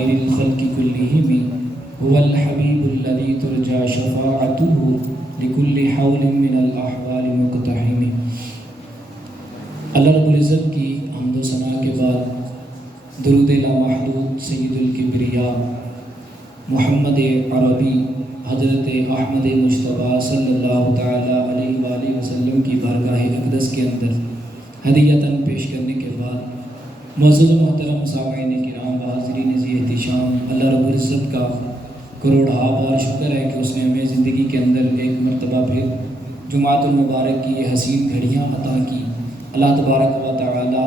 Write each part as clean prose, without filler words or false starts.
خير الخلق كلهم هو الحبيب الذي ترجى شفاعته لكل حول من الأحوال مقتحم۔ اللہ رب العزت کی حمد و ثنا کے بعد درود لامحدود سید الکبریاء محمد عربی حضرت احمد مجتبیٰ صلی اللہ تعالیٰ علیہ وآلہ وسلم کی بارگاہ اقدس کے اندر ہدیتاً پیش کرنے کے بعد معزز و محترم سامعین کرام و حاضرین ذی احتشام، اللہ رب العزت کا کروڑہا بار شکر ہے کہ اس نے ہمیں زندگی کے اندر ایک مرتبہ پھر جمعۃ المبارک کی یہ حسین گھڑیاں عطا کی۔ اللہ تبارک و تعالی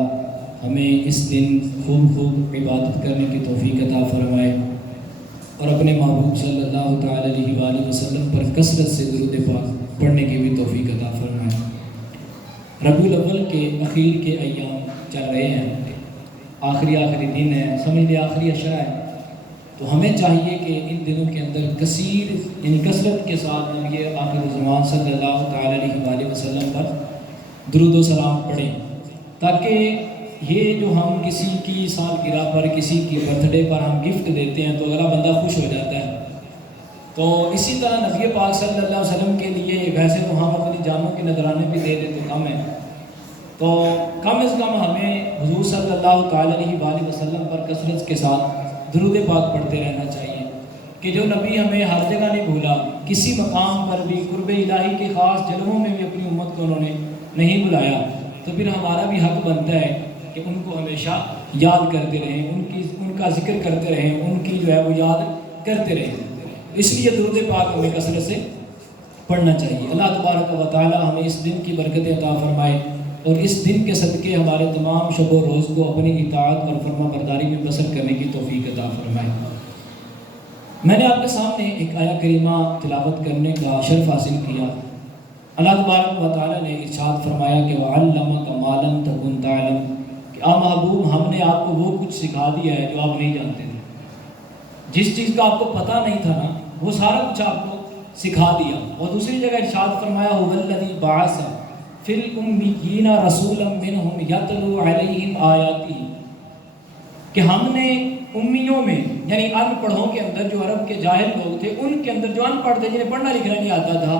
ہمیں اس دن خوب عبادت کرنے کی توفیق عطا فرمائے اور اپنے محبوب صلی اللہ تعالی علیہ وآلہ وسلم پر کثرت سے درود پاک پڑھنے کی بھی توفیق عطا فرمائے۔ ربیع الاول کے اخیر کے ایام چل رہے ہیں، آخری دن ہے، سمجھ لیں آخری عشرہ ہے، تو ہمیں چاہیے کہ ان دنوں کے اندر کثرت کے ساتھ نبی آخر الزمان صلی اللہ تعالی علیہ وآلہ وسلم پر درود و سلام پڑھیں، تاکہ یہ جو ہم کسی کی سالگرہ پر، کسی کی برتھ ڈے پر ہم گفٹ دیتے ہیں تو اگلا بندہ خوش ہو جاتا ہے۔ تو اسی طرح نبی پاک صلی اللہ علیہ وسلم کے لیے ویسے تو ہم اپنی جانوں کے نذرانے بھی دے دیں تو کم ہے، تو کم از کم ہمیں حضور صلی اللہ تعالی علیہ وآلہ وسلم پر کثرت کے ساتھ درود پاک پڑھتے رہنا چاہیے کہ جو نبی ہمیں ہر جگہ نہیں بھولا، کسی مقام پر بھی قرب الہی کے خاص جلووں میں بھی اپنی امت کو انہوں نے نہیں بلایا، تو پھر ہمارا بھی حق بنتا ہے کہ ان کو ہمیشہ یاد کرتے رہیں، ان کا ذکر کرتے رہیں، ان کی جو ہے وہ یاد کرتے رہیں۔ اس لیے درود پاک ہمیں کثرت سے پڑھنا چاہیے۔ اللہ تبارک و تعالی ہمیں اس دن کی برکتیں عطا فرمائے اور اس دن کے صدقے ہمارے تمام شب و روز کو اپنی اطاعت اور فرما برداری میں بسر کرنے کی توفیق عطا فرمائے۔ میں نے آپ کے سامنے ایک آیہ کریمہ تلاوت کرنے کا شرف حاصل کیا۔ اللہ تبارک و تعالی نے ارشاد فرمایا کہ وَعَلَّمَكَ مَا لَمْ تَكُنْ تَعْلَمْ، کہ محبوب ہم نے آپ کو وہ کچھ سکھا دیا ہے جو آپ نہیں جانتے تھے۔ جس چیز کا آپ کو پتہ نہیں تھا نا، وہ سارا کچھ آپ کو سکھا دیا۔ اور دوسری جگہ ارشاد فرمایا هُوَ الَّذِي بَعَثَ فِي الْأُمِّيِّينَ رَسُولًا مِّنْهُمْ يَتْلُو عَلَيْهِمْ آيَاتِهِ، کہ ہم نے امیوں میں یعنی ان پڑھوں کے اندر، جو عرب کے جاہل لوگ تھے ان کے اندر، جو ان پڑھ تھے جنہیں پڑھنا لکھنا نہیں آتا تھا،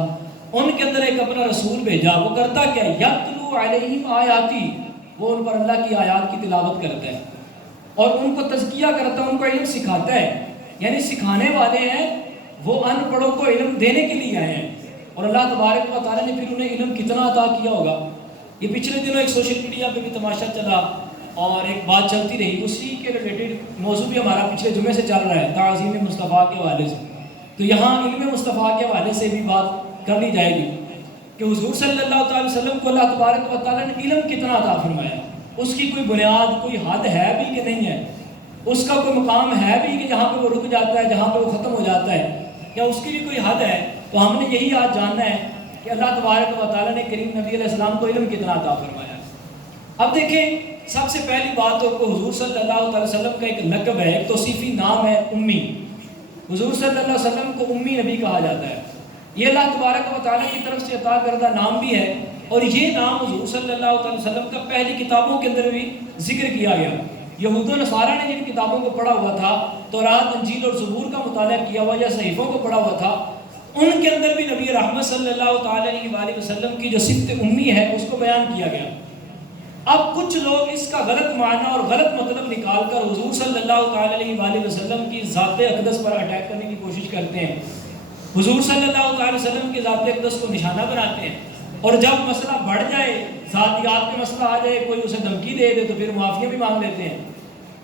ان کے اندر ایک اپنا رسول بھیجا۔ وہ کرتا کیا ہے؟ یتلو علیہم آیاتی، وہ ان پر اللہ کی آیات کی تلاوت کرتا ہے اور ان کو تزکیہ کرتا ہے، ان کو علم سکھاتا ہے۔ یعنی سکھانے والے ہیں، وہ ان پڑھوں کو علم دینے کے لیے آئے ہیں۔ اور اللہ تبارک و تعالیٰ نے پھر انہیں علم کتنا عطا کیا ہوگا۔ یہ پچھلے دنوں ایک سوشل میڈیا پہ بھی تماشا چلا اور ایک بات چلتی رہی، اسی کے ریلیٹڈ موضوع بھی ہمارا پچھلے جمعے سے چل رہا ہے، تعظیم مصطفیٰ کے حوالے سے۔ تو یہاں علم مصطفیٰ کے حوالے سے بھی بات کر لی جائے گی کہ حضور صلی اللہ تعالی وسلم کو اللہ تبارک و تعالیٰ نے علم کتنا عطا فرمایا۔ اس کی کوئی بنیاد، کوئی حد ہے بھی کہ نہیں ہے؟ اس کا کوئی مقام ہے بھی کہ جہاں پہ وہ رک جاتا ہے، جہاں پہ وہ ختم ہو جاتا ہے، یا اس کی بھی کوئی حد ہے؟ تو ہم نے یہی آج جاننا ہے کہ اللہ تبارک و تعالیٰ نے کریم نبی علیہ السلام کو علم کتنا عطا فرمایا۔ اب دیکھیں، سب سے پہلی بات تو حضور صلی اللہ تعالی وسلم کا ایک لقب ہے، ایک توصیفی نام ہے امی۔ حضور صلی اللہ علیہ وسلم کو امی نبی کہا جاتا ہے۔ یہ اللہ تبارک و تعالیٰ کی طرف سے عطا کردہ نام بھی ہے، اور یہ نام حضور صلی اللہ علیہ وسلم کا پہلی کتابوں کے اندر بھی ذکر کیا گیا۔ یہود و نصارہ نے جن کتابوں کو پڑھا ہوا تھا، تورات، انجیل اور زبور کا مطالعہ کیا ہوا یا صحیفوں کو پڑھا ہوا تھا، ان کے اندر بھی نبی رحمت صلی اللہ تعالی علیہ وآلہ وسلم کی جو صفت امی ہے اس کو بیان کیا گیا۔ اب کچھ لوگ اس کا غلط معنی اور غلط مطلب نکال کر حضور صلی اللہ تعالی علیہ وآلہ وسلم کی ذات اقدس پر اٹیک کرنے کی کوشش کرتے ہیں، حضور صلی اللہ تعالی وسلم کی ذات اقدس کو نشانہ بناتے ہیں، اور جب مسئلہ بڑھ جائے، ذاتیات کا مسئلہ آ جائے، کوئی اسے دھمکی دے دے تو پھر معافی بھی مانگ لیتے ہیں۔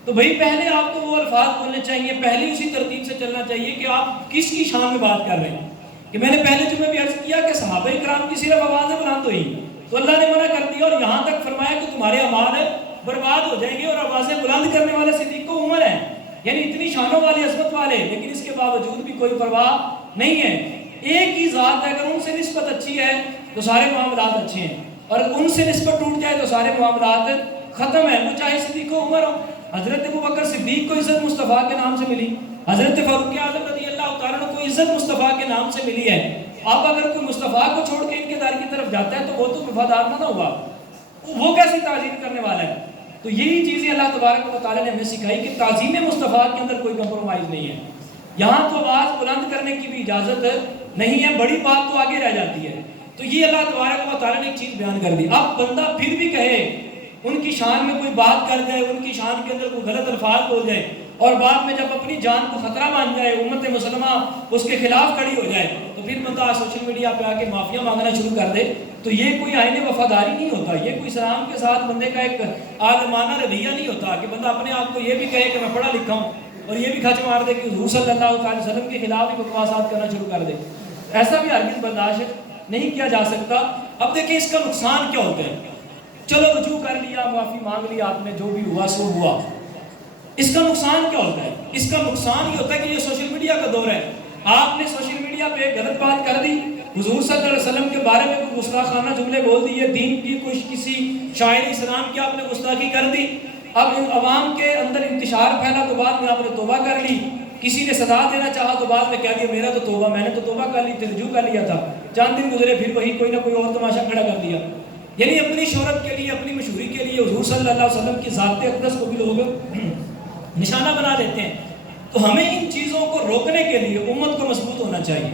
تو بھئی پہلے آپ کو وہ الفاظ بولنے چاہیے، پہلے اسی ترتیب سے چلنا چاہیے کہ آپ کس کی شان میں بات کر رہے ہیں۔ کہ میں نے پہلے جمعے بھی عرض کیا کہ صحابہ کرام کی صرف آوازیں بلند ہوئی تو اللہ نے منع کر دیا، اور یہاں تک فرمایا کہ تمہارے اعمال برباد ہو جائیں گے، اور آوازیں بلند کرنے والے صدیق و عمر ہیں، یعنی اتنی شانوں والی عظمت والے، لیکن اس کے باوجود بھی کوئی پرواہ نہیں ہے۔ ایک ہی ذات ہے، اگر ان سے نسبت اچھی ہے تو سارے معاملات اچھے ہیں، اور ان سے نسبت ٹوٹ جائے تو سارے معاملات ختم ہیں۔ وہ چاہے صدیق و عمر ہو، حضرت ابوبکر صدیق کو عزت مصطفیٰ کے نام سے ملی، حضرت فاروق اعظم رضی اللہ تعالیٰ عنہ کو عزت مصطفیٰ کے نام سے ملی ہے۔ اب اگر کوئی مصطفیٰ کو چھوڑ کے ان کے دار کی طرف جاتا ہے تو وہ تو وفادار نہ ہوا، وہ کیسی تعظیم کرنے والا ہے؟ تو یہی چیزیں اللہ تبارک و تعالیٰ نے ہمیں سکھائی کہ تعظیم مصطفیٰ کے اندر کوئی کمپرومائز نہیں ہے. یہاں تو آواز بلند کرنے کی بھی اجازت نہیں ہے، بڑی بات تو آگے رہ جاتی ہے. تو یہ اللہ تبارک و تعالیٰ نے ایک چیز بیان کر دی. اب بندہ پھر بھی کہے، ان کی شان میں کوئی بات کر جائے، ان کی شان کے اندر کوئی غلط الفاظ بول جائے، اور بعد میں جب اپنی جان کو خطرہ مان جائے، امت مسلمہ اس کے خلاف کھڑی ہو جائے، تو پھر بندہ سوشل میڈیا پہ آ کے معافیاں مانگنا شروع کر دے، تو یہ کوئی آئین وفاداری نہیں ہوتا. یہ کوئی اسلام کے ساتھ بندے کا ایک عالمانہ رویہ نہیں ہوتا کہ بندہ اپنے آپ کو یہ بھی کہے کہ میں پڑھا لکھا ہوں، اور یہ بھی کھچ مار دے کہ حضور صلی اللہ علیہ وسلم کے خلاف ہی بکواسات کرنا شروع کر دے. ایسا بھی ہرگز برداشت نہیں کیا جا سکتا. اب دیکھیں اس کا نقصان کیا ہوتا ہے. چلو رجوع کر لیا، معافی مانگ لی آپ نے، جو بھی ہوا سو ہوا. اس کا نقصان کیا ہوتا ہے؟ اس کا نقصان یہ ہوتا ہے کہ یہ سوشل میڈیا کا دور ہے. آپ نے سوشل میڈیا پہ ایک غلط بات کر دی، حضور صلی اللہ علیہ وسلم کے بارے میں کوئی گستاخانہ جملے بول دیے، دین کی کسی شاعر اسلام کی آپ نے گستاخی کر دی. اب ان عوام کے اندر انتشار پھیلا تو بعد میں آپ نے توبہ کر لی. کسی نے سزا دینا چاہا تو بعد میں کہہ دیا میرا تو توبہ، میں نے تو توبہ کر لی تھی، رجوع کر لیا تھا. چند دن گزرے پھر وہی کوئی نہ کوئی اور تماشا کھڑا کر دیا. یعنی اپنی شہرت کے لیے، اپنی مشہوری کے لیے حضور صلی اللہ علیہ وسلم کی ذات اقدس کو بھی لوگ نشانہ بنا لیتے ہیں. تو ہمیں ان چیزوں کو روکنے کے لیے امت کو مضبوط ہونا چاہیے،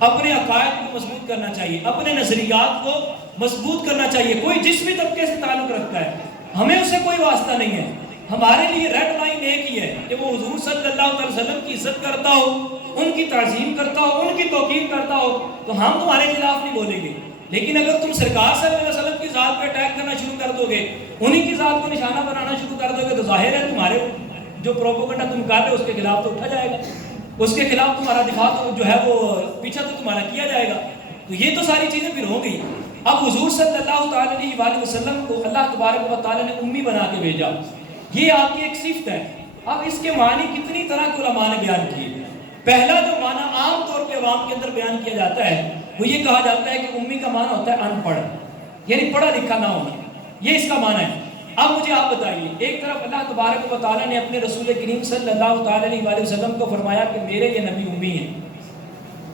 اپنے عقائد کو مضبوط کرنا چاہیے، اپنے نظریات کو مضبوط کرنا چاہیے. کوئی جس بھی طبقے سے تعلق رکھتا ہے ہمیں اسے کوئی واسطہ نہیں ہے. ہمارے لیے ریڈ لائن ایک ہی ہے کہ وہ حضور صلی اللہ علیہ وسلم کی عزت کرتا ہو، ان کی تعظیم کرتا ہو، ان کی توقیر کرتا ہو، تو ہم تمہارے خلاف نہیں بولیں گے. لیکن اگر تم سرکار صلی اللہ علیہ وسلم کی ذات پہ اٹیک کرنا شروع کر دو گے، انہی کی ذات کو نشانہ بنانا شروع کر دو گے، تو ظاہر ہے تمہارے جو پروپیگنڈا تم کر رہے ہو اس کے خلاف تو اٹھا جائے گا، اس کے خلاف تمہارا دفاع تو جو ہے وہ پیچھا تو تمہارا کیا جائے گا. تو یہ تو ساری چیزیں پھر ہو گئی. اب حضور صلی اللہ علیہ وسلم کو اللہ تبارک و تعالیٰ نے امی بنا کے بھیجا، یہ آپ کی ایک صفت ہے. اب اس کے معنی کتنی طرح کے علماء نے بیان کیے. پہلا جو معنی عام طور پہ عوام کے اندر بیان کیا جاتا ہے وہ یہ کہا جاتا ہے کہ امی کا معنی ہوتا ہے ان پڑھ، یعنی پڑھا لکھا نہ ہونا. یہ اس کا معنی ہے. اب مجھے آپ بتائیے، ایک طرف اللہ تبارک و تعالیٰ نے اپنے رسول کریم صلی اللہ علیہ وسلم کو فرمایا کہ میرے یہ نبی امی ہیں،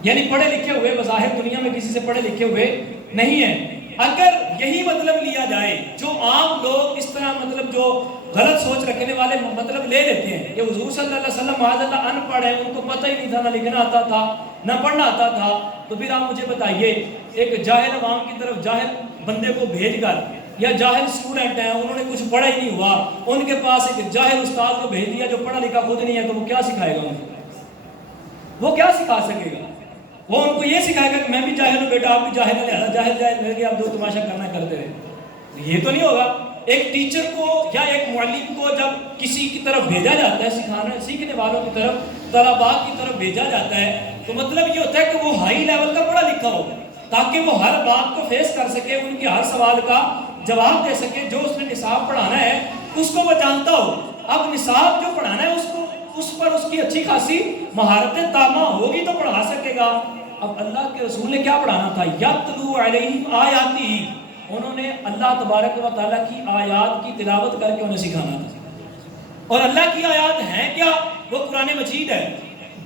یعنی پڑھے لکھے ہوئے بظاہر دنیا میں کسی سے پڑھے لکھے ہوئے نہیں ہیں. اگر یہی مطلب لیا جائے، جو عام لوگ اس طرح مطلب جو غلط سوچ رکھنے والے مطلب لے لیتے ہیں کہ حضور صلی اللہ علیہ وسلم معاذ اللہ ان پڑھ ہے، ان کو پتہ ہی نہیں تھا، نہ لکھنا آتا تھا نہ پڑھنا آتا تھا، تو پھر آپ مجھے بتائیے ایک جاہل عوام کی طرف جاہل بندے کو بھیج کر، یا جاہل اسٹوڈنٹ ہیں انہوں نے کچھ پڑھا ہی نہیں ہوا، ان کے پاس ایک جاہل استاد کو بھیج دیا جو پڑھا لکھا خود نہیں ہے، تو وہ کیا سکھائے گا؟ وہ کیا سکھا سکے گا؟ وہ ان کو یہ سکھائے گا کہ میں بھی جاہل ہوں بیٹا، آپ بھی جاہل ہیں، لہذا جاہل مل گئے، آپ دو تماشا کرنا کرتے رہے. یہ تو نہیں ہوگا. ایک ٹیچر کو یا ایک معلم کو جب کسی کی طرف بھیجا جاتا ہے، سیکھنے والوں کی طرف، طلباء کی طرف بھیجا جاتا ہے، تو مطلب یہ ہوتا ہے کہ وہ ہائی لیول کا پڑھا لکھا ہو، تاکہ وہ ہر بات کو فیس کر سکے، ان کے ہر سوال کا جواب دے سکے. جو اس نے نصاب پڑھانا ہے اس کو وہ جانتا ہو. اب نصاب جو پڑھانا ہے اس پر اس کی اچھی خاصی مہارتیں تامہ ہوگی تو پڑھا سکے گا. اب اللہ کے رسول نے کیا پڑھانا تھا؟ یتلو علیہم آیاتی، انہوں نے اللہ تبارک و تعالیٰ کی آیات کی تلاوت کر کے انہیں سکھانا تھا. اور اللہ کی آیات ہیں کیا؟ وہ قرآن مجید ہے،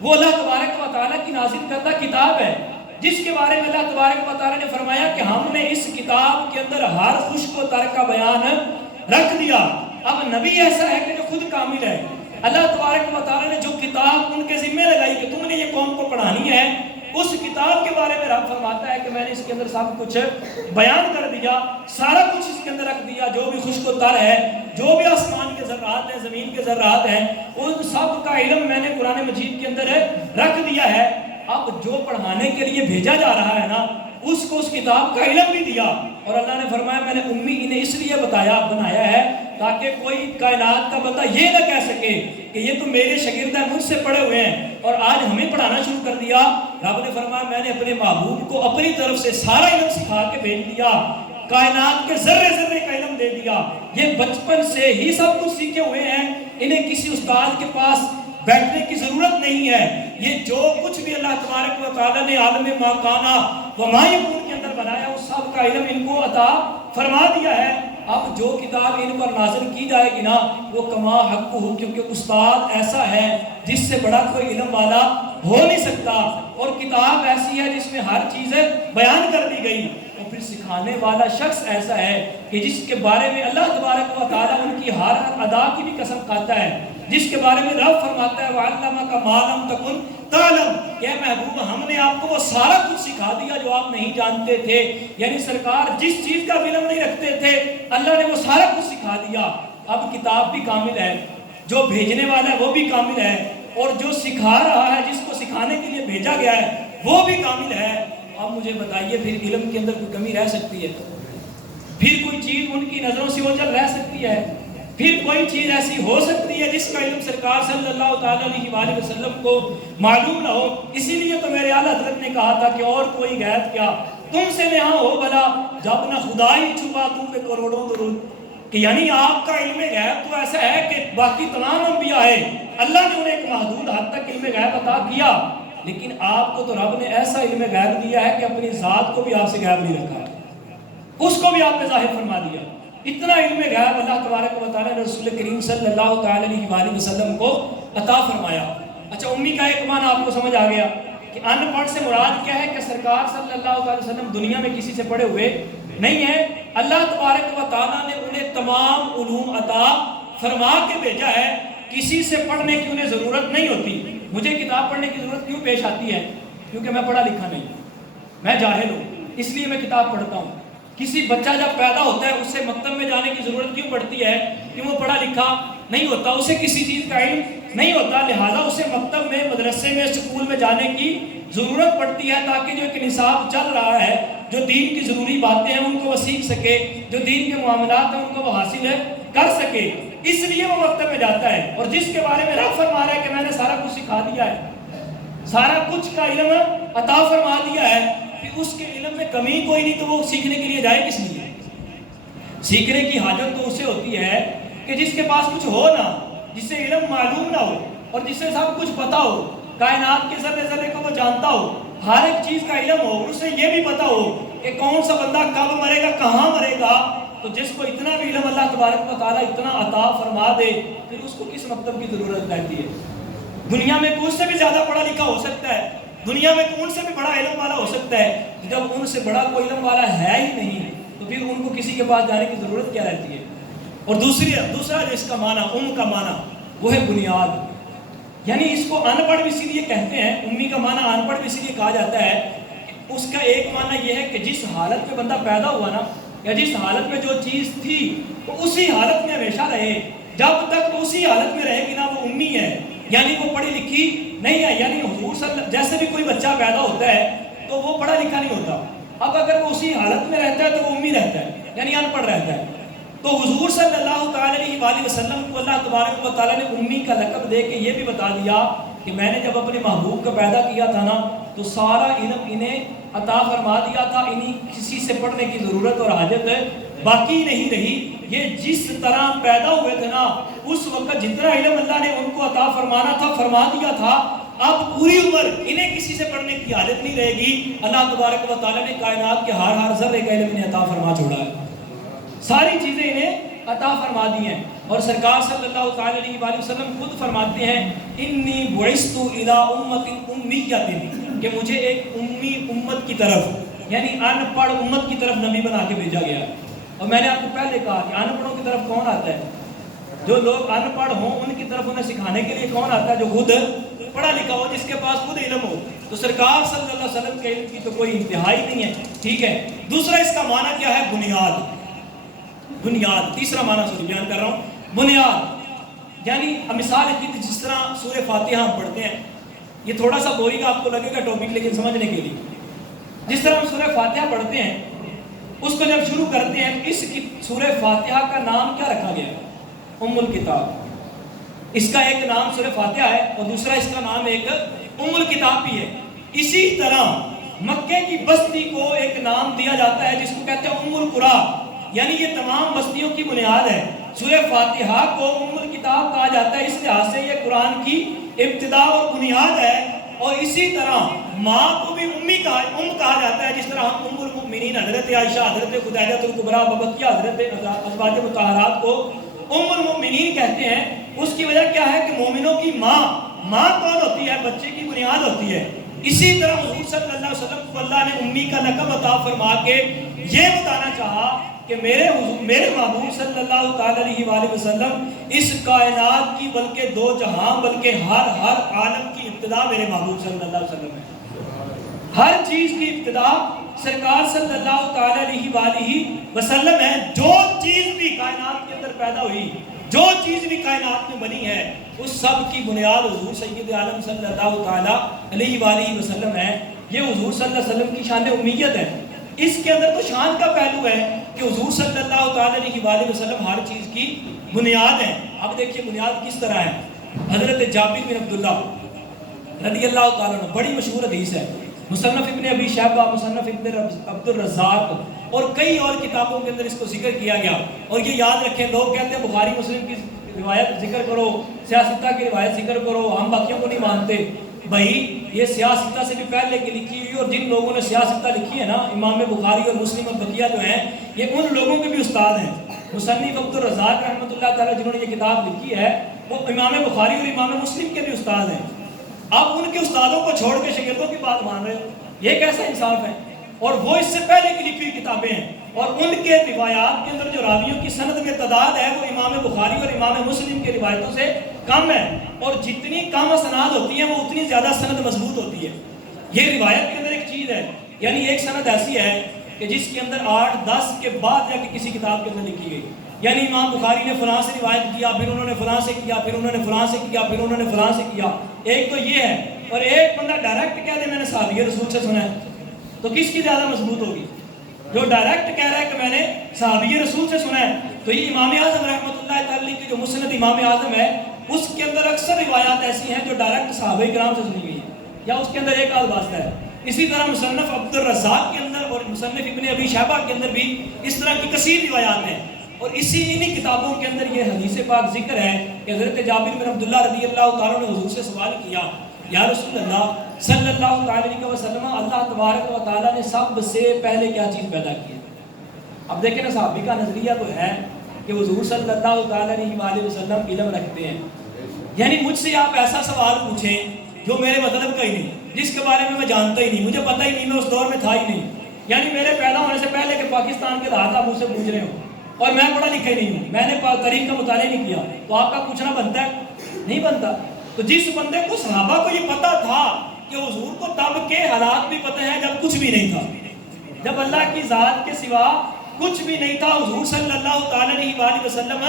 وہ اللہ تبارک و تعالیٰ کی نازل کردہ کتاب ہے، جس کے بارے میں اللہ تبارک و تعالیٰ نے فرمایا کہ ہم نے اس کتاب کے اندر ہر خشک و تر کا بیان رکھ دیا. اب نبی ایسا ہے کہ جو خود کامل ہے. اللہ تبارک و تعالیٰ نے جو کتاب ان کے ذمہ لگائی کہ تم نے یہ قوم کو پڑھانی ہے، اس کتاب کے بارے میں رب فرماتا ہے کہ میں نے اس کے اندر سب کچھ بیان کر دیا، سارا کچھ اس کے اندر رکھ دیا. جو بھی خشک و تر ہے، جو بھی آسمان کے ذرات ہیں، زمین کے ذرات ہیں، ان سب کا علم میں نے قرآن مجید کے اندر رکھ دیا ہے. اب جو پڑھانے کے لیے بھیجا جا رہا ہے نا، اس کو اس کتاب کا علم بھی دیا. اور اللہ نے فرمایا میں نے امی انہیں اس لیے بنایا ہے تاکہ کوئی کائنات کا بندہ یہ نہ کہہ سکے کہ یہ تو میرے شاگرد ہیں، مجھ سے پڑھے ہوئے ہیں اور آج ہمیں پڑھانا شروع کر دیا. رب نے فرمایا میں نے اپنے محبوب کو اپنی طرف سے سارا علم سکھا کے بھیج دیا، کائنات کے ذرے ذرے کا علم دے دیا. یہ بچپن سے ہی سب کچھ سیکھے ہوئے ہیں، انہیں کسی استاد کے پاس بیٹھنے کی ضرورت نہیں ہے. یہ جو کچھ بھی اللہ تبارک و تعالیٰ نے عالم ما کانا و ما یکون کے اندر بنایا، اس سب کا علم ان کو عطا فرما دیا ہے. اب جو کتاب ان پر نازل کی جائے گی نا، وہ کما حق ہو، کیونکہ استاد ایسا ہے جس سے بڑا کوئی علم والا ہو نہیں سکتا، اور کتاب ایسی ہے جس میں ہر چیز بیان کر دی گئی. اور پھر سکھانے والا شخص ایسا ہے کہ جس کے بارے میں اللہ تبارک و تعالیٰ ان کی ہر ادا کی بھی قسم کھاتا ہے، جس کے بارے میں رب فرماتا ہے وَعَلَّمَكَ مَا لَمْ تَكُنْ تَعْلَمْ، کہ محبوب ہم نے آپ کو وہ سارا کچھ سکھا دیا جو آپ نہیں جانتے تھے. یعنی سرکار جس چیز کا علم نہیں رکھتے تھے اللہ نے وہ سارا کچھ سکھا دیا. اب کتاب بھی کامل ہے، جو بھیجنے والا ہے وہ بھی کامل ہے، اور جو سکھا رہا ہے جس کو سکھانے کے لیے بھیجا گیا ہے وہ بھی کامل ہے. اب مجھے بتائیے پھر علم کے اندر کوئی کمی رہ سکتی ہے؟ پھر کوئی چیز ان کی نظروں سے اوجھل رہ سکتی ہے؟ پھر کوئی چیز ایسی ہو سکتی ہے جس کا علم سرکار صلی اللہ تعالیٰ علیہ وآلہ وسلم کو معلوم نہ ہو؟ اسی لیے تو میرے اعلیٰ حضرت نے کہا تھا کہ اور کوئی غیب کیا تم سے نہاں ہو بھلا جب نہ خدا ہی چھپا تم پہ کروڑوں درود. کہ یعنی آپ کا علم غیب تو ایسا ہے کہ باقی تمام انبیاء ہیں اللہ نے انہیں ایک محدود حد تک علم غیب عطا کیا، لیکن آپ کو تو رب نے ایسا علم غیب دیا ہے کہ اپنی ذات کو بھی آپ سے غیب نہیں رکھا، اس کو بھی آپ نے ظاہر فرما دیا. اتنا علم غیب اللہ تبارک و تعالیٰ نے رسول کریم صلی اللہ تعالیٰ علیہ وآلہ وسلم کو عطا فرمایا. اچھا، امی کا ایک معنی آپ کو سمجھ آ گیا کہ ان پڑھ سے مراد کیا ہے کہ سرکار صلی اللہ علیہ وسلم دنیا میں کسی سے پڑھے ہوئے نہیں ہے. اللہ تبارک و تعالیٰ نے انہیں تمام علوم عطا فرما کے بھیجا ہے. کسی سے پڑھنے کی انہیں ضرورت نہیں ہوتی. مجھے کتاب پڑھنے کی ضرورت کیوں پیش آتی ہے؟ کیونکہ میں پڑھا لکھا نہیں، میں جاہل ہوں، اس لیے میں کتاب پڑھتا ہوں. کسی بچہ جب پیدا ہوتا ہے اسے مکتب میں جانے کی ضرورت کیوں پڑتی ہے؟ کہ وہ پڑھا لکھا نہیں ہوتا، اسے کسی چیز کا علم نہیں ہوتا، لہذا اسے مکتب میں، مدرسے میں، اسکول میں جانے کی ضرورت پڑتی ہے تاکہ جو ایک نصاب چل رہا ہے، جو دین کی ضروری باتیں ہیں ان کو وہ سیکھ سکے، جو دین کے معاملات ہیں ان کو وہ حاصل کر سکے. اس لیے وہ مکتب میں جاتا ہے. اور جس کے بارے میں رب فرما رہا ہے کہ میں نے سارا کچھ سکھا دیا ہے، سارا کچھ کا علم عطا فرما دیا ہے، پھر اس کے علم میں کمی کوئی نہیں تو وہ سیکھنے کے لیے جائے کس لیے؟ سیکھنے کی حاجت تو اسے ہوتی ہے کہ جس کے پاس کچھ ہو نا، جس سے علم معلوم نہ ہو اور جس سے سب کچھ پتا ہو، کائنات کے ذرے ذرے کو وہ جانتا ہو، ہر ایک چیز کا علم ہو، اسے یہ بھی پتا ہو کہ کون سا بندہ کب مرے گا، کہاں مرے گا. تو جس کو اتنا بھی علم اللہ تبارک و تعالیٰ اتنا عطا فرما دے پھر اس کو کس مکتب کی ضرورت رہتی ہے؟ دنیا میں کون سے بھی زیادہ پڑھا لکھا ہو سکتا ہے، دنیا میں کون سے بھی بڑا علم والا ہو سکتا ہے، جب ان سے بڑا کوئی علم والا ہے ہی نہیں تو پھر ان کو کسی کے پاس جانے کی ضرورت کیا رہتی ہے؟ اور دوسرا جو اس کا معنی کا معنی وہ ہے بنیاد. یعنی اس کو ان پڑھ بھی اسی لیے کہتے ہیں، امی کا معنی ان پڑھ بھی اسی لیے کہا جاتا ہے کہ اس کا ایک معنی یہ ہے کہ جس حالت میں بندہ پیدا ہوا نا، یا جس حالت میں جو چیز تھی وہ اسی حالت میں ہمیشہ رہے. جب تک اسی حالت میں رہے گی نا وہ امی ہے، یعنی وہ پڑھی لکھی نہیں ہے. یعنی حضور جیسے بھی کوئی بچہ پیدا ہوتا ہے تو وہ پڑھا لکھا نہیں ہوتا. اب اگر وہ اسی حالت میں رہتا ہے تو وہ امی رہتا ہے، یعنی ان پڑھ رہتا ہے. تو حضور صلی اللہ تعالیٰ علیہ وآلہ وسلم کو اللہ تبارک و تعالیٰ نے امی کا لقب دے کے یہ بھی بتا دیا کہ میں نے جب اپنے محبوب کو پیدا کیا تھا نا تو سارا علم انہیں عطا فرما دیا تھا، انہیں کسی سے پڑھنے کی ضرورت اور حاجت باقی نہیں رہی. یہ جس طرح پیدا ہوئے تھے نا اس وقت جتنا علم اللہ نے ان کو عطا فرمانا تھا فرما دیا تھا. اب پوری عمر انہیں کسی سے پڑھنے کی حاجت نہیں رہے گی. اللہ تبارک و تعالیٰ نے کائنات کے ہر ذرے کا علم انہیں عطا فرما چھوڑا ہے، ساری چیزیں انہیں عطا فرما دی ہیں. اور سرکار صلی اللہ تعالیٰ علیہ وآلہ وسلم خود فرماتے ہیں انی بعثت الی امت امیۃ، کہ مجھے ایک امی امت کی طرف یعنی ان پڑھ امت کی طرف نبی بنا کے بھیجا گیا. اور میں نے آپ کو پہلے کہا کہ ان پڑھوں کی طرف کون آتا ہے؟ جو لوگ ان پڑھ ہوں ان کی طرف انہیں سکھانے کے لیے کون آتا ہے؟ جو خود پڑھا لکھا ہو، جس کے پاس خود علم ہو. تو سرکار صلی اللہ علیہ وسلم کے علم کی تو کوئی انتہائی نہیں ہے. ٹھیک ہے. دوسرا اس کا معنی کیا ہے؟ بنیاد. بنیاد تیسرا معنی سے بیان کر رہا ہوں. بنیاد یعنی مثال ہے کہ جس طرح سورہ فاتحہ ہم پڑھتے ہیں، یہ تھوڑا سا بورنگ آپ کو لگے گا ٹاپک لیکن سمجھنے کے لیے، جس طرح ہم سورہ فاتحہ پڑھتے ہیں اس کو جب شروع کرتے ہیں اس کی سورہ فاتحہ کا نام کیا رکھا گیا؟ ام الکتاب. اس کا ایک نام سورہ فاتحہ ہے اور دوسرا اس کا نام ایک ام الکتاب بھی ہے. اسی طرح مکے کی بستی کو ایک نام دیا جاتا ہے جس کو کہتے ہیں ام القریٰ، یعنی یہ تمام بستیوں کی بنیاد ہے. سورہ فاتحہ کو ام الکتاب کہا جاتا ہے اس لحاظ سے یہ قرآن کی ابتدا اور بنیاد ہے. اور اسی طرح ماں کو بھی کہا جاتا ہے، جس طرح ہم ام المؤمنین حضرت عائشہ، حضرت خدیجہ الکبریٰ بقیہ حضرت ازواج مطہرات کو ام المؤمنین کہتے ہیں. اس کی وجہ کیا ہے کہ مومنوں کی ماں کون ہوتی ہے؟ بچے کی بنیاد ہوتی ہے. اسی طرح حضور صلی اللہ علیہ وسلم کو اللہ نے امی کا لقب عطا فرما کے یہ بتانا چاہا کہ میرے محبوب صلی اللہ تعالی علیہ وآلہ وسلم اس کائنات کی بلکہ دو جہاں بلکہ ہر عالم کی ابتدا میرے محبوب صلی اللہ علیہ وسلم ہے. ہر چیز کی ابتدا سرکار صلی اللہ تعالی علیہ وآلہ وسلم ہے. جو چیز بھی کائنات کے اندر پیدا ہوئی، جو چیز بھی کائنات میں بنی ہے، اس سب کی بنیاد حضور سید عالم صلی اللہ تعالی علیہ وآلہ وسلم ہے. یہ حضور صلی اللہ علیہ وسلم کی شان امیت ہے. اس کے اندر تو شان کا پہلو ہے کہ حضور صلی اللہ تعالی علیہ وآلہ وسلم ہر چیز کی بنیاد ہے. اب دیکھیے بنیاد کس طرح ہے. حضرت جابر بن عبداللہ رضی اللہ تعالیٰ عنہ، بڑی مشہور حدیث ہے، مصنف ابن ابی شیبہ، مصنف ابن عبد الرزاق اور کئی اور کتابوں کے اندر اس کو ذکر کیا گیا. اور یہ یاد رکھیں، لوگ کہتے ہیں بخاری مسلم کی روایت ذکر کرو، سیاستہ کی روایت ذکر کرو، ہم باقیوں کو نہیں مانتے. بھائی یہ سیاستہ سے بھی پہلے کی لکھی ہوئی، اور جن لوگوں نے سیاستہ لکھی ہے نا، امام بخاری اور مسلم اور بقیہ جو ہیں، یہ ان لوگوں کے بھی استاد ہیں. مصنف عبد الرزاق رحمۃ اللہ تعالیٰ جنہوں نے یہ کتاب لکھی ہے، وہ امام بخاری اور امام مسلم کے بھی استاد ہیں. آپ ان کے استادوں کو چھوڑ کے شاگردوں کی بات مان رہے ہو، یہ کیسا انصاف ہے؟ اور وہ اس سے پہلے کی لکھی ہوئی کتابیں ہیں، اور ان کے روایات کے اندر جو راویوں کی سند میں تعداد ہے وہ امام بخاری اور امام مسلم کی روایتوں سے کم ہے. اور جتنی کم اسناد ہوتی ہیں وہ اتنی زیادہ سند مضبوط ہوتی ہے. یہ روایت کے اندر ایک چیز ہے، یعنی ایک سند ایسی ہے کہ جس کے اندر 8-10 کے بعد جا کے کسی کتاب کے اندر لکھی گئی. یعنی امام بخاری نے فلاں سے روایت کیا، پھر انہوں نے فلاں سے کیا، پھر انہوں نے فلاں سے کیا، پھر انہوں نے فلاں سے کیا. ایک تو یہ ہے، اور ایک بندہ ڈائریکٹ کہہ دے میں نے صحابی رسول سے سنا ہے، تو کس کی زیادہ مضبوط ہوگی؟ جو ڈائریکٹ کہہ رہا ہے کہ میں نے صحابی رسول سے سنا ہے. تو یہ امام اعظم رحمۃ اللہ تعالی کے جو مسند امام اعظم ہے، اس کے اندر اکثر روایات ایسی ہیں جو ڈائریکٹ صحابہ کرام سے سنی گئی ہیں، یا اس کے اندر ایک آدھ واسطہ ہے. اسی طرح مصنف عبد الرزاق کے اندر اور مصنف ابن ابی شیبہ کے اندر بھی اس طرح کی کثیر روایات ہیں. اور انہی کتابوں کے اندر یہ حدیث پاک ذکر ہے کہ حضرت جابر بن عبداللہ رضی اللہ تعالیٰ نے حضور سے سوال کیا، یا رسول اللہ صلی اللہ علیہ وسلم، اللہ تبارک و تعالیٰ نے سب سے پہلے کیا چیز پیدا کی؟ اب دیکھیں نا، صحابی کا نظریہ تو ہے کہ حضور صلی اللہ علیہ وآلہ وسلم علم رکھتے ہیں. یعنی مجھ سے آپ ایسا سوال پوچھیں جو میرے مطلب کا ہی نہیں، جس کے بارے میں جانتا ہی نہیں، مجھے پتہ ہی نہیں، میں اس دور میں تھا ہی نہیں. یعنی میرے پیدا ہونے سے پہلے کہ پاکستان کے حالات آپ مجھ سے پوچھ رہے ہوں، اور میں پڑھا لکھا ہی نہیں ہوں، میں نے تاریخ کا مطالعہ نہیں کیا، تو آپ کا پوچھنا بنتا ہے؟ نہیں بنتا. تو جس بندے کو صحابہ کو یہ پتا تھا کہ حضور کو تب کے حالات بھی پتہ ہیں جب کچھ بھی نہیں تھا، جب اللہ کی ذات کے سوا کچھ بھی نہیں تھا، حضور صلی اللہ تعالی علیہ وآلہ وسلم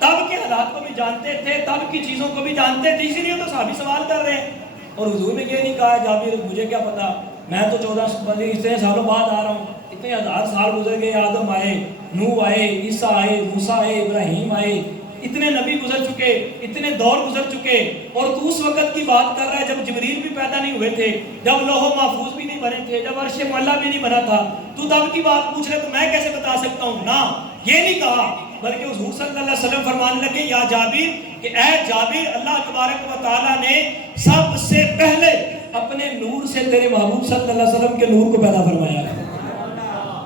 تب کے حالات کو بھی جانتے تھے، تب کی چیزوں کو بھی جانتے تھے. اسی لیے تو صحابی سوال کر رہے ہیں. اور حضور نے یہ نہیں کہا جابر مجھے کیا پتا، میں تو 14 سالوں بعد آ رہا ہوں، اتنے 1000 سال گزر گئے، آدم آئے، نوح آئے، عیسیٰ آئے، موسیٰ آئے، ابراہیم آئے، اتنے نبی گزر چکے، اتنے دور گزر چکے، اور تو اس وقت کی بات کر رہا ہے جب جبریل بھی پیدا نہیں ہوئے تھے، جب لوح و محفوظ بھی نہیں بنے تھے، جب عرش معلیٰ بھی نہیں بنا تھا. تو تب کی بات پوچھ رہے تو میں کیسے بتا سکتا ہوں؟ نہ، یہ نہیں کہا، بلکہ حضور صلی اللہ علیہ وسلم فرمانے لگے، یا جابر، کہ اے جابر، اللہ تبارک و تعالیٰ نے سب سے پہلے اپنے نور سے تیرے محبوب صلی اللہ علیہ وسلم کے نور کو پیدا فرمایا ہے،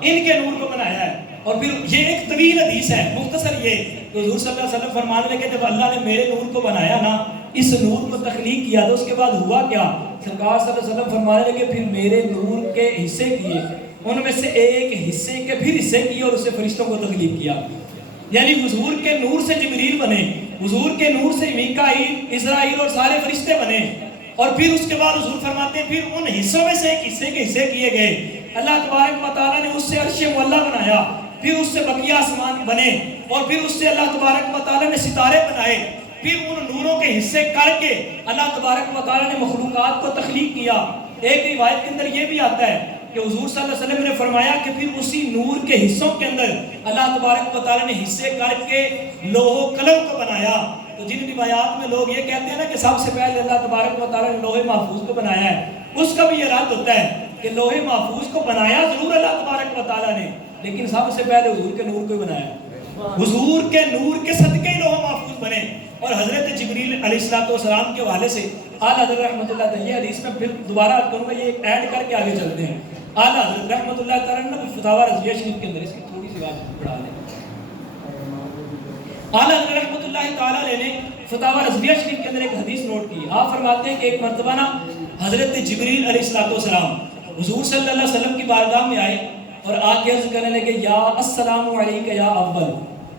ان کے نور کو بنایا ہے. اور پھر یہ ایک طویل حدیث ہے، مختصر یہ کہ حضور صلی اللہ علیہ وسلم فرمانے لگے جب اللہ نے میرے نور کو بنایا نا، اس نور کو تخلیق کیا، تو اس کے بعد ہوا کیا؟ سرکار صلی اللہ علیہ وسلم فرمانے لگے پھر میرے نور کے حصے کیے، ان میں سے ایک حصے کے پھر حصے کیے اور اسے فرشتوں کو تخلیق کیا. یعنی حضور کے نور سے جبریل بنے، حضور کے نور سے میکائیل، اسرائیل اور سارے فرشتے بنے. اور پھر اس کے بعد حضور فرماتے ہیں پھر ان حصوں میں سے ایک حصے کے حصے کیے گئے. اللہ تبارک و تعالیٰ نے اس سے عرش معلیٰ بنایا، پھر اس سے بقیہ آسمان بنے، اور پھر اس سے اللہ تبارک و تعالیٰ نے ستارے بنائے. پھر ان نوروں کے حصے کر کے اللہ تبارک و تعالیٰ نے مخلوقات کو تخلیق کیا. ایک روایت کے اندر یہ بھی آتا ہے کہ حضور صلی اللہ علیہ وسلم نے فرمایا کہ پھر اسی نور کے حصوں کے اندر اللہ تبارک و تعالیٰ نے حصے کر کے لوح و قلم کو بنایا. تو جن روایات میں لوگ یہ کہتے ہیں نا کہ سب سے پہلے اللہ تبارک و تعالیٰ نے لوح محفوظ کو بنایا ہے، اس کا بھی یہ رد ہوتا ہے کہ لوح محفوظ کو بنایا ضرور اللہ تبارک و تعالیٰ نے، لیکن سب سے پہلے حضور کے نور کو بنایا. حضور کے نور کے صدقے ہی لوح محفوظ بنے. اور حضرت جبریل علیہ السلام کے حوالے سے اعلیٰ حضرت رحمۃ اللہ تعالیٰ، یہ حدیث میں پھر دوبارہ کروں گا، یہ ایڈ کر کے آگے چلتے ہیں. اعلیٰ حضرت رحمۃ اللہ تعالیٰ نے فتاوی رضویہ شریف کے اندر اس کی تھوڑی سی بات پڑھا لیں. اعلیٰ حضرت رحمۃ اللہ تعالیٰ نے فتاوی رضویہ شریف کے اندر ایک حدیث نوٹ کی. آپ فرماتے ہیں کہ ایک مرتبہ نا حضرت جبریل علیہ السلام حضور صلی اللہ علیہ وسلم کی بارگاہ میں آئے اور آ کے عرض کرنے لگے یا السلام علیکہ یا اول،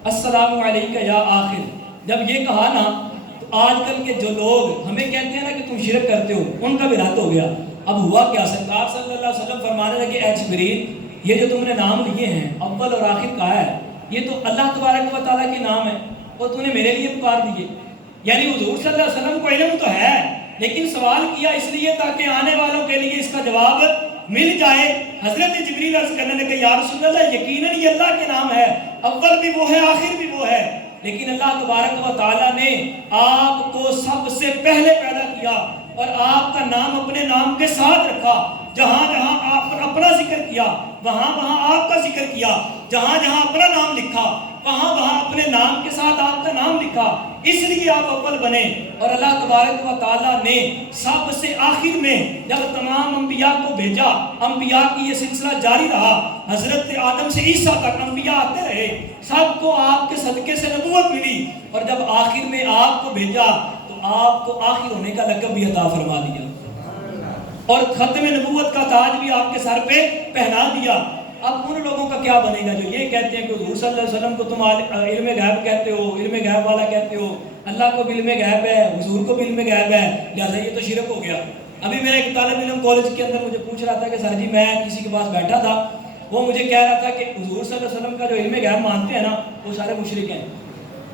السلام علیکہ یا آخر۔ جب یہ کہا نا تو آج کل کے جو لوگ ہمیں کہتے ہیں نا کہ تم شرک کرتے ہو، ان کا بھی رد ہو گیا۔ اب ہوا کیا، سرکار صلی اللہ علیہ وسلم فرمانے لگے اے جبریل یہ جو تم نے نام لیے ہیں اول اور آخر کہا ہے، یہ تو اللہ تبارک و تعالیٰ کے نام ہے اور تو نے میرے لیے پکار دیے۔ یعنی حضور صلی اللہ علیہ وسلم کو علم تو ہے لیکن سوال کیا اس لیے تاکہ آنے والوں کے لیے اس کا جواب مل جائے۔ حضرت جبریل عرض کرنے لگے یا رسول اللہ یقیناً یہ اللہ کے نام ہے، اول بھی وہ ہے آخر بھی وہ ہے، لیکن اللہ تبارک و تعالیٰ نے آپ کو سب سے پہلے پیدا کیا اور آپ کا نام اپنے نام کے ساتھ رکھا۔ جہاں جہاں آپ اپنا ذکر کیا وہاں وہاں آپ کا ذکر کیا، جہاں جہاں اپنا نام لکھا وہاں وہاں اپنے نام کے ساتھ آپ کا نام لکھا، اس لیے آپ اول بنے۔ اور اللہ تبارک و تعالیٰ نے سب سے آخر میں جب تمام انبیاء کو بھیجا، انبیاء کی یہ سلسلہ جاری رہا، حضرت آدم سے عیسیٰ تک انبیاء آتے رہے، سب کو آپ کے صدقے سے نبوت ملی، اور جب آخر میں آپ کو بھیجا تو آپ کو آخر ہونے کا لقب بھی عطا فرما دیا اور ختم نبوت کا تاج بھی آپ کے سر پہ پہنا دیا۔ اب ان لوگوں کا کیا بنے گا جو یہ کہتے ہیں کہ حضور صلی اللہ علیہ وسلم کو تم علم غیب کہتے ہو، علم غیب والا کہتے ہو، اللہ کو بھی علم غیب ہے، حضور کو بھی علم غیب ہے، لہٰذا یہ تو شرک ہو گیا۔ ابھی میرا ایک طالب علم کالج کے اندر مجھے پوچھ رہا تھا کہ سر جی میں کسی کے پاس بیٹھا تھا، وہ مجھے کہہ رہا تھا کہ حضور صلی اللہ علیہ وسلم کا جو علم غیب مانتے ہیں نا وہ سارے مشرک ہیں۔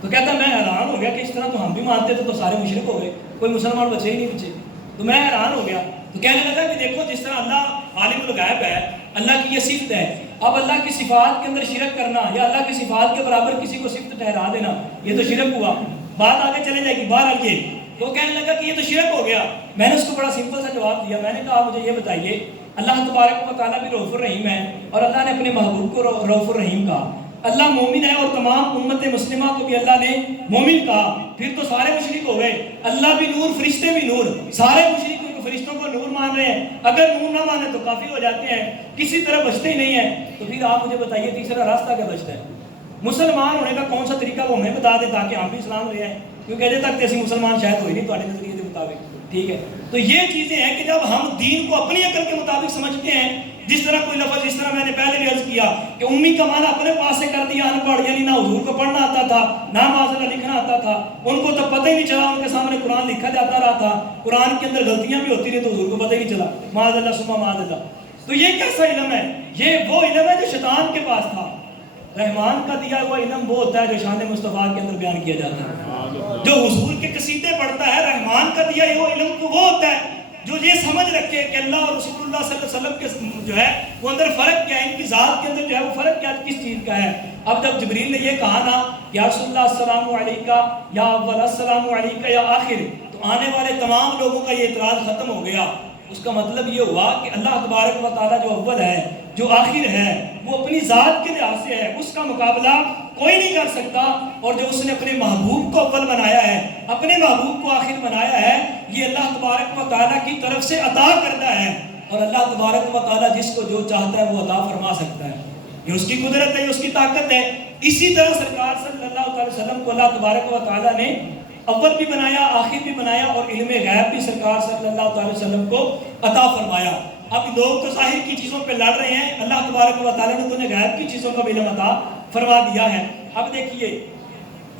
تو کہتا میں حیران ہو گیا کہ اس طرح تو ہم بھی مانتے تھے تو سارے مشرک ہو گئے، کوئی مسلمان بچے ہی نہیں بچے۔ تو میں حیران ہو گیا، تو کہنے لگا کہ دیکھو جس طرح اللہ عالم الغیب ہے، اللہ کی یہ صفت ہے، اب اللہ کی صفات کے اندر شرک کرنا یا اللہ کی صفات کے برابر کسی کو صفت ٹھہرا دینا یہ تو شرک ہوا۔ بات آگے چلے جائے گی، باہر آگے تو کہنے لگا کہ یہ تو شرک ہو گیا۔ میں نے اس کو بڑا سمپل سا جواب دیا، میں نے کہا مجھے یہ بتائیے اللہ تبارک و تعالیٰ بھی رؤوف الرحیم ہے اور اللہ نے اپنے محبوب کو رؤوف الرحیم کہا، اللہ مومن ہے اور تمام امت مسلمہ کو بھی اللہ نے مومن کہا، پھر تو سارے مشرک ہو گئے۔ اللہ بھی نور، فرشتے بھی نور، سارے مشرک فرشتوں کو نور مان رہے ہیں، اگر نور نہ مانے تو کافر ہو جاتے ہیں، کسی طرح بچتے ہی نہیں ہیں۔ تو پھر آپ مجھے بتائیے تیسرا راستہ کیا بچتا ہے؟ مسلمان ہونے کا کون سا طریقہ وہ ہمیں بتا دے تاکہ ہم بھی اسلام لے آئیں، کیونکہ ابھی تک ایسی مسلمان شاید ہوئی نہیں تھوڑے نظریے کے مطابق، ٹھیک ہے؟ تو یہ چیزیں ہیں کہ جب ہم دین کو اپنی عقل کے مطابق سمجھتے ہیں، جس طرح کوئی لفظ، جس طرح میں نے پہلے بھی عرض کیا کہ امی کا معنی اپنے پاس سے کر دیا ان پڑھ، یعنی نہ حضور کو پڑھنا آتا تھا نہ معاذ لکھنا آتا تھا، ان کو تو پتہ ہی نہیں چلا، ان کے سامنے قرآن لکھا جاتا رہا تھا، قرآن کے اندر غلطیاں بھی ہوتی رہی تو حضور کو پتہ ہی نہیں چلا، معاذ اللہ ثم معاذ اللہ۔ تو یہ کیسا علم ہے؟ یہ وہ علم ہے جو شیطان کے پاس تھا۔ رحمان کا دیا ہوا علم وہ ہوتا ہے جو شان مصطفیٰ کے اندر بیان کیا جاتا ہے، جو حضور کے قصیدے پڑھتا ہے۔ رحمان کا دیا ہوا علم تو وہ ہوتا ہے جو یہ سمجھ رکھے کہ اللہ اور رسول اللہ صلی اللہ علیہ وسلم کے جو ہے وہ اندر فرق کیا ہے، ان کی ذات کے اندر جو ہے وہ فرق کیا کس چیز کا ہے۔ اب جب جبریل نے یہ کہا نا یا رسول اللہ السلام علیکہ یا اول، السلام علیکہ یا آخر، تو آنے والے تمام لوگوں کا یہ اعتراض ختم ہو گیا۔ اس کا مطلب یہ ہوا کہ اللہ تبارک و تعالیٰ جو اول ہے، جو آخر ہے، وہ اپنی ذات کے لحاظ سے ہے، اس کا مقابلہ کوئی نہیں کر سکتا، اور جو اس نے اپنے محبوب کو اول بنایا ہے، اپنے محبوب کو آخر بنایا ہے، یہ اللہ تبارک و تعالیٰ کی طرف سے عطا کرتا ہے، اور اللہ تبارک و تعالیٰ جس کو جو چاہتا ہے وہ عطا فرما سکتا ہے، یہ اس کی قدرت ہے، یہ اس کی طاقت ہے۔ اسی طرح سرکار صلی اللہ علیہ وسلم کو اللہ تبارک و تعالیٰ نے اول بھی بنایا، آخر بھی بنایا، اور علم غیب بھی سرکار صلی اللہ علیہ وسلم کو عطا فرمایا۔ اب لوگ تو ظاہر کی چیزوں پہ لڑ رہے ہیں، اللہ تبارک و تعالیٰ نے تو انہیں غیب کی چیزوں کا بھی علم عطا فرما دیا ہے۔ اب دیکھیے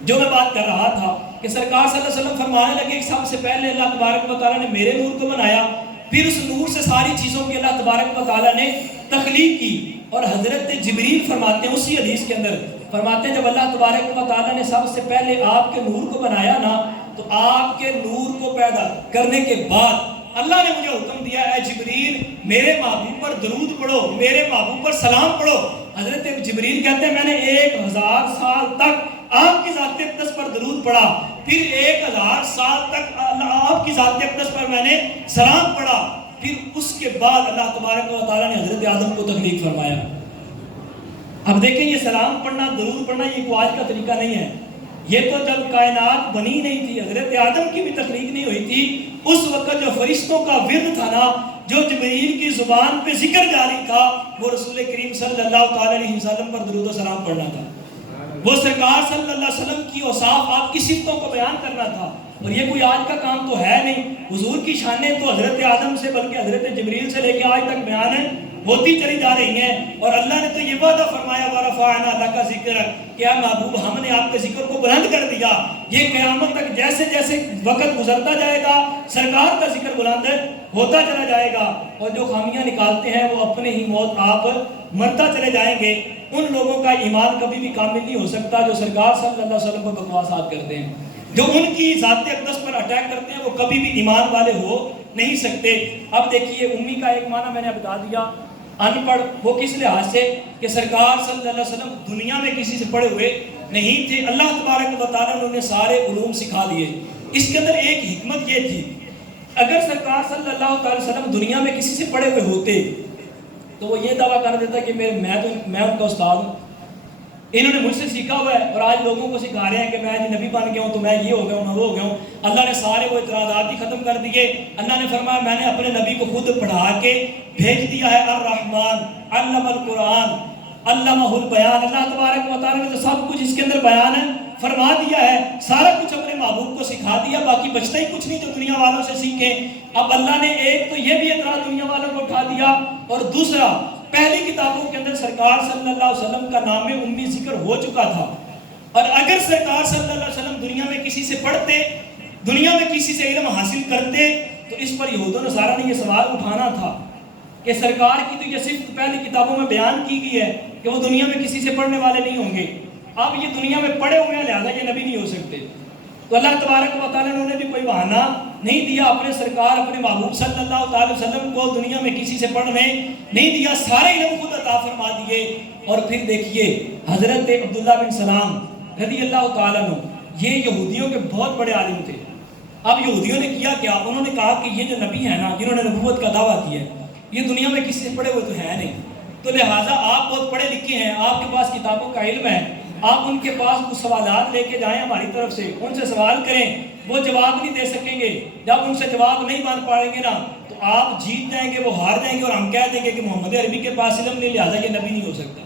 جو میں بات کر رہا تھا کہ سرکار صلی اللہ علیہ وسلم فرمانے لگے کہ سب سے پہلے اللہ تبارک و تعالیٰ نے میرے نور کو بنایا، پھر اس نور سے ساری چیزوں کی اللہ تبارک و تعالیٰ نے تخلیق کی۔ اور حضرت جبریل فرماتے ہیں اسی حدیث کے اندر، فرماتے ہیں جب اللہ تبارک و تعالیٰ نے سب سے پہلے آپ کے نور کو بنایا نا، تو آپ کے نور کو پیدا کرنے کے بعد اللہ نے مجھے حکم دیا اے جبریل میرے محبوب پر درود پڑھو، میرے محبوب پر سلام پڑھو۔ حضرت جبریل کہتے ہیں میں نے 1000 سال تک آپ کی ذات اقدس پر درود پڑھا، پھر 1000 سال تک آپ کی ذات اقدس پر میں نے سلام پڑھا، پھر اس کے بعد اللہ تبارک و تعالیٰ نے حضرت آدم کو تخلیق فرمایا۔ اب دیکھیں یہ سلام پڑھنا، درود پڑھنا یہ کوئی آج کا طریقہ نہیں ہے، یہ تو جب کائنات بنی نہیں تھی، حضرت آدم کی بھی تخلیق نہیں ہوئی تھی، اس وقت جو فرشتوں کا ورد تھا نا، جو جبریل کی زبان پہ ذکر جاری تھا، وہ رسول کریم صلی اللہ علیہ وسلم پر درود و سلام پڑھنا تھا، وہ سرکار صلی اللہ علیہ وسلم کی اوصاف، آپ کی صفتوں کو بیان کرنا تھا۔ اور یہ کوئی آج کا کام تو ہے نہیں. حضور کی شانیں تو حضرت آدم سے بلکہ حضرت جبریل سے لے کے آج تک بیان ہیں ہوتی چلی جا رہی ہیں. اور اللہ نے تو یہ وعدہ فرمایا وَرَفَعْنَا لَكَ ذِكْرَكَ کہ اے محبوب ہم نے آپ کے ذکر کو بلند کر دیا. یہ قیامت تک جیسے جیسے وقت گزرتا جائے گا سرکار کا ذکر بلند ہوتا چلا جائے گا. اور جو خامیاں نکالتے ہیں وہ اپنے ہی موت آپ مرتا چلے جائیں گے. ان لوگوں کا ایمان کبھی بھی کامل نہیں ہو سکتا جو سرکار صلی اللہ علیہ وسلم پر بکواسات کرتے ہیں, جو ان کی ذات اقدس پر اٹیک کرتے ہیں, وہ کبھی بھی ایمان والے ہو نہیں سکتے. اب دیکھیے امی کا ایک معنی میں نے بتا دیا, ان پڑھ وہ کس لحاظ سے کہ سرکار صلی اللہ علیہ وسلم دنیا میں کسی سے پڑھے ہوئے نہیں تھے. اللہ تبارک و تعالیٰ نے انہیں سارے علوم سکھا دیے. اس کے اندر ایک حکمت یہ تھی, اگر سرکار صلی اللہ علیہ وسلم دنیا میں کسی سے پڑھے ہوئے ہوتے تو وہ یہ دعویٰ کر دیتا کہ میں ان کا استاد ہوں, انہوں نے مجھ سے سیکھا ہوا ہے اور آج لوگوں کو سکھا رہے ہیں کہ میں نبی بن گیا ہوں تو میں یہ ہو گیا ہوں میں وہ ہو گیا ہوں. اللہ نے سارے وہ اعتراضات ہی ختم کر دیے. اللہ نے فرمایا میں نے اپنے نبی کو خود پڑھا کے بھیج دیا ہے. الرحمن علم القرآن علمہ البیان. اللہ تبارک و تعالیٰ نے تو سب کچھ اس کے اندر بیان ہے فرما دیا ہے, سارا کچھ اپنے محبوب کو سکھا دیا, باقی بچتا ہی کچھ نہیں جو دنیا والوں سے سیکھیں. اب اللہ نے ایک تو یہ بھی اعتراض دنیا والوں کو اٹھا دیا, اور دوسرا پہلی کتابوں کے اندر سرکار صلی اللہ علیہ وسلم کا نام امی ذکر ہو چکا تھا. اور اگر سرکار صلی اللہ علیہ وسلم دنیا میں کسی سے پڑھتے, دنیا میں کسی سے علم حاصل کرتے, تو اس پر یہود و نصارہ نے یہ سوال اٹھانا تھا کہ سرکار کی تو یہ صرف پہلی کتابوں میں بیان کی گئی ہے کہ وہ دنیا میں کسی سے پڑھنے والے نہیں ہوں گے, اب یہ دنیا میں پڑھے ہوئے ہیں لہذا یہ نبی نہیں ہو سکتے. تو اللہ تبارک و تعالیٰ نے انہیں بھی کوئی بہانہ نہیں دیا, اپنے سرکار اپنے محبوب صلی اللہ علیہ وسلم کو دنیا میں کسی سے پڑھنے نہیں دیا, سارے علم خود عطا فرما دیے. اور پھر دیکھیے حضرت عبداللہ بن سلام رضی اللہ تعالیٰ عنہ, یہ یہودیوں کے بہت بڑے عالم تھے. اب یہودیوں نے کیا کیا, انہوں نے کہا کہ یہ جو نبی ہے نا جنہوں نے نبوت کا دعویٰ کیا ہے یہ دنیا میں کسی سے پڑھے ہوئے تو ہے نہیں, تو لہٰذا آپ بہت پڑھے لکھے ہیں, آپ کے پاس کتابوں کا علم ہے, آپ ان کے پاس کچھ سوالات لے کے جائیں ہماری طرف سے, ان سے سوال کریں, وہ جواب نہیں دے سکیں گے. جب ان سے جواب نہیں بن پائیں گے نا تو آپ جیت جائیں گے, وہ ہار جائیں گے, اور ہم کہہ دیں گے کہ محمد عربی کے پاس علم نہیں لہٰذا یہ نبی نہیں ہو سکتا.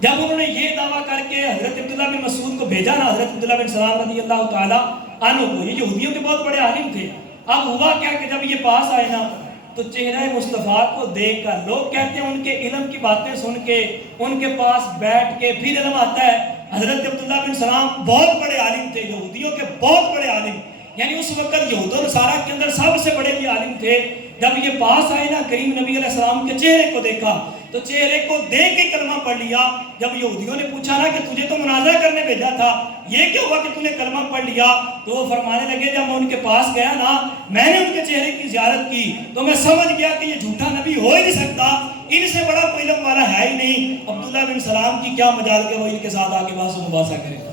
جب انہوں نے یہ دعویٰ کر کے حضرت عبداللہ بن مسعود کو بھیجا نا, حضرت عبداللہ بن سلام رضی اللہ تعالیٰ عنہ کو, یہ یہودیوں کے بہت بڑے عالم تھے. اب ہوا کیا کہ جب یہ پاس آئے نا تو چہرہ مصطفیٰ کو دیکھ کر لوگ کہتے ہیں ان کے علم کی باتیں سن کے ان کے پاس بیٹھ کے پھر علم آتا ہے. حضرت عبداللہ بن سلام بہت بڑے عالم تھے, یہودیوں کے بہت بڑے عالم, یعنی اس وقت یہود و نصارہ کے اندر سب سے بڑے یہ عالم تھے. جب یہ پاس آئے نا کریم نبی علیہ السلام کے چہرے کو دیکھا تو چہرے کو دیکھ کے کلمہ پڑھ لیا. جب یہودیوں نے پوچھا نا کہ تجھے تو مناظرہ کرنے بھیجا تھا, یہ کیا ہوا کہ تو نے کلمہ پڑھ لیا, تو وہ فرمانے لگے جب میں ان کے پاس گیا نا میں نے ان کے چہرے کی زیارت کی تو میں سمجھ گیا کہ یہ جھوٹا نبی ہو ہی نہیں سکتا, ان سے بڑا کوئی علم والا ہے ہی نہیں. عبداللہ بن سلام کی کیا مجال کہ وہ ان کے ساتھ آ کے بحث و مباحثہ کرے,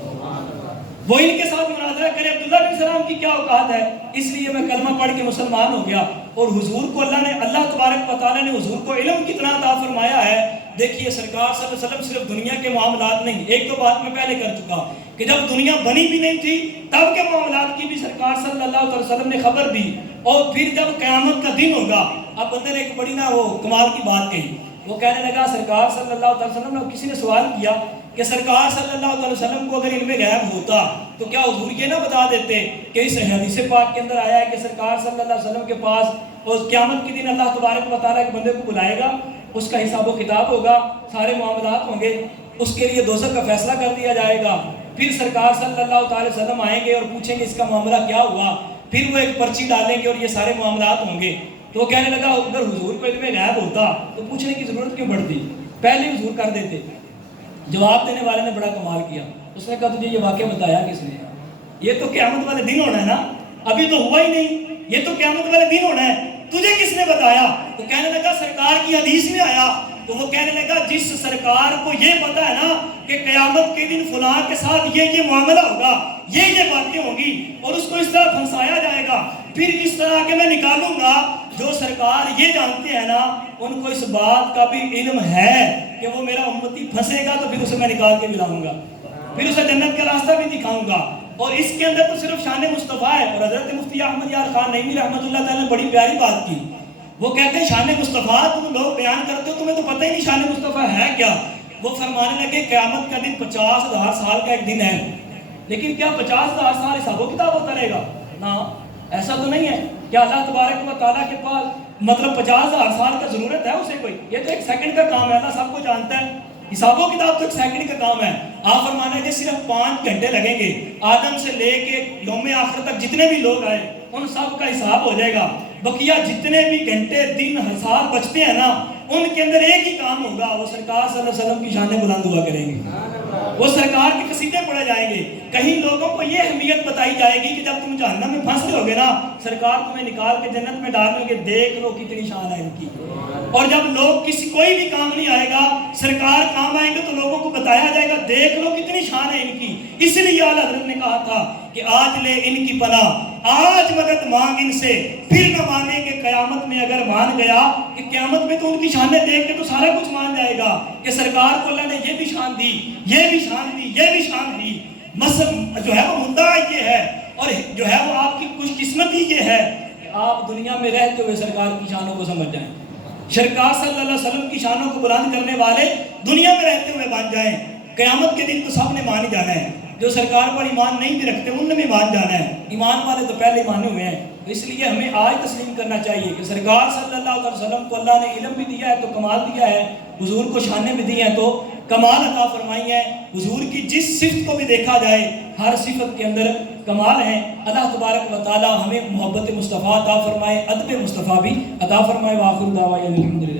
وہ ان کے ساتھ مناظرہ کرے, عبداللہ بن سلام کی کیا اوقات ہے. اس لیے میں کلمہ پڑھ کے مسلمان ہو گیا. اور حضور کو اللہ تبارک و تعالیٰ نے حضور کو علم کتنا عطا فرمایا ہے. دیکھیے سرکار صلی اللہ علیہ وسلم صرف دنیا کے معاملات نہیں, ایک تو بات میں پہلے کر چکا کہ جب دنیا بنی بھی نہیں تھی تب کے معاملات کی بھی سرکار صلی اللہ علیہ وسلم نے خبر دی, اور پھر جب قیامت کا دن ہوگا. اب بندے نے ایک بڑی نا وہ کمال کی بات کہی, وہ کہنے لگا سرکار صلی اللہ علیہ وسلم نے, کسی نے سوال کیا کہ سرکار صلی اللہ علیہ وسلم کو اگر علم غیب ہوتا تو کیا حضور یہ نہ بتا دیتے کہ اس حدیث پاک کے اندر آیا ہے کہ سرکار صلی اللہ علیہ وسلم کے پاس اس قیامت کے دن اللہ تبارک و تعالیٰ کے بندے کو بلائے گا, اس کا حساب و کتاب ہوگا, سارے معاملات ہوں گے, اس کے لیے دوزخ کا فیصلہ کر دیا جائے گا, پھر سرکار صلی اللہ علیہ وسلم آئیں گے اور پوچھیں گے اس کا معاملہ کیا ہوا, پھر وہ ایک پرچی ڈالیں گے اور یہ سارے معاملات ہوں گے. تو وہ کہنے لگا اگر حضور کو علم غیب ہوتا تو پوچھنے کی ضرورت کیوں پڑتی, پہلے حضور کر دیتے. جواب دینے والے نے بڑا کمال کیا, اس نے کہا تجھے یہ واقعہ بتایا کس نے, یہ تو قیامت والے دن ہونا ہے نا, ابھی تو ہوا ہی نہیں, یہ تو قیامت والے دن ہونا ہے, تجھے کس نے بتایا. تو کہنے لگا سرکار کی حدیث میں آیا. تو وہ کہنے لگا جس سرکار کو یہ پتا ہے نا کہ قیامت کے دن فلاں کے ساتھ یہ معاملہ ہوگا, یہ باتیں ہوں گی, اور اس کو اس طرح پھنسایا جائے گا, پھر اس طرح کہ میں نکالوں گا. جو سرکار یہ جانتے ہیں نا ان کو اس بات کا بھی علم ہے کہ وہ میرا امتی پھنسے گا تو پھر اسے میں نکال کے ملاؤں گا, پھر اسے جنت کا راستہ بھی دکھاؤں گا. اور اس کے اندر تو صرف شان مصطفیٰ ہے. اور حضرت مفتی احمد یار خان نعیمی رحمۃ اللہ تعالیٰ نے بڑی پیاری بات کی, وہ کہتے ہیں شان مصطفیٰ تم لوگ بیان کرتے ہو تمہیں تو پتہ ہی نہیں شان مصطفیٰ ہے کیا. وہ فرمانے لگے قیامت کا دن 50,000 سال کا ایک دن ہے, لیکن کیا 50,000 سال حساب و کتاب ہوتا رہے گا؟ نا ایسا تو نہیں ہے کہ اللہ تبارک و تعالیٰ کے پاس مطلب 50,000 سال کا ضرورت ہے اسے کوئی. یہ تو ایک سیکنڈ کا کام ہے, اللہ سب کو جانتا ہے. حساب و کتاب تو ایک سیکنڈ کا کام ہے. آپ فرمانا ہے کہ صرف 5 گھنٹے لگیں گے, آدم سے لے کے یوم آخر تک جتنے بھی لوگ آئے ان سب کا حساب ہو جائے گا. بقیہ جتنے بھی گھنٹے دن سال بچتے ہیں نا, ان کے اندر ایک ہی کام ہوگا, وہ سرکار صلی اللہ علیہ وسلم کی شان بلند ہوا کریں گے, وہ سرکار کے قصیدے پڑھے جائیں گے. کہیں لوگوں کو یہ اہمیت بتائی جائے گی کہ جب تم جہنم میں پھنس رہے ہوگے نا, سرکار تمہیں نکال کے جنت میں ڈالیں گے, دیکھ لو کتنی شان ہے ان کی. اور جب لوگ کوئی بھی کام نہیں آئے گا, سرکار کام آئیں گے تو لوگوں کو بتایا جائے گا, دیکھ لو کتنی شان ہے ان کی. اس لیے اعلیٰ حضرت نے کہا تھا کہ آج لے ان کی پناہ, آج مدد مانگ ان سے, پھر نہ مانیں گے قیامت میں. اگر مان گیا کہ قیامت میں تو ان کی شانیں دیکھ کے تو سارا کچھ مان جائے گا کہ سرکار کو اللہ نے یہ بھی شان دی, یہ بھی شان دی, یہ بھی شان دی. جو ہے وہ مدعا یہ ہے, اور جو ہے وہ آپ کی خوش قسمتی یہ ہے کہ آپ دنیا میں رہتے ہوئے سرکار کی شانوں کو سمجھ جائیں. سرکار صلی اللہ علیہ وسلم کی شانوں کو بلند کرنے والے دنیا میں رہتے ہوئے بن جائیں. قیامت کے دن تو سب نے مان ہی جانا ہے. جو سرکار پر ایمان نہیں بھی رکھتے ان نے بھی مان جانا ہے. ایمان والے تو پہلے مانے ہوئے ہیں. اس لیے ہمیں آج تسلیم کرنا چاہیے کہ سرکار صلی اللہ علیہ وسلم کو اللہ نے علم بھی دیا ہے تو کمال دیا ہے, حضور کو شانیں بھی دی ہیں تو کمال عطا فرمائی ہیں. حضور کی جس صفت کو بھی دیکھا جائے ہر صفت کے اندر کمال ہے. اللہ تبارک و تعالی ہمیں محبت مصطفیٰ عطا فرمائے, ادب مصطفیٰ بھی عطا فرمائے. وآخر دعوانا الحمدللہ.